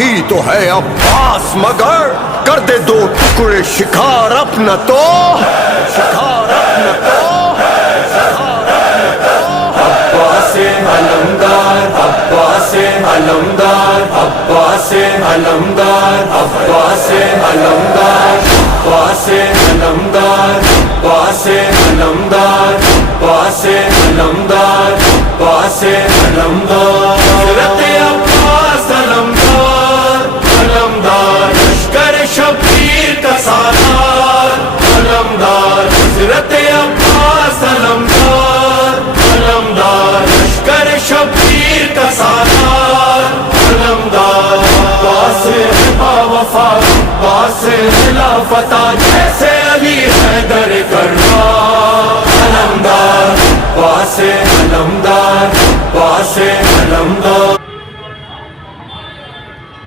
باقی تو ہے عباس مگر کر دے دو ٹکڑے شکار اپنا تو شکار اپنا تو عباس علمدار عباس علمدار عباس علمدار عباس علمدار عباس علمدار عباس علمدار عباس علمدار عباس علمدار حضرت عباس علمدار علمدار لشکر شبیر کا سالار علمدار حضرت عباس علمدار علمدار لشکر شبیر کا سالار علمدار عباس با وفا عباس خلافت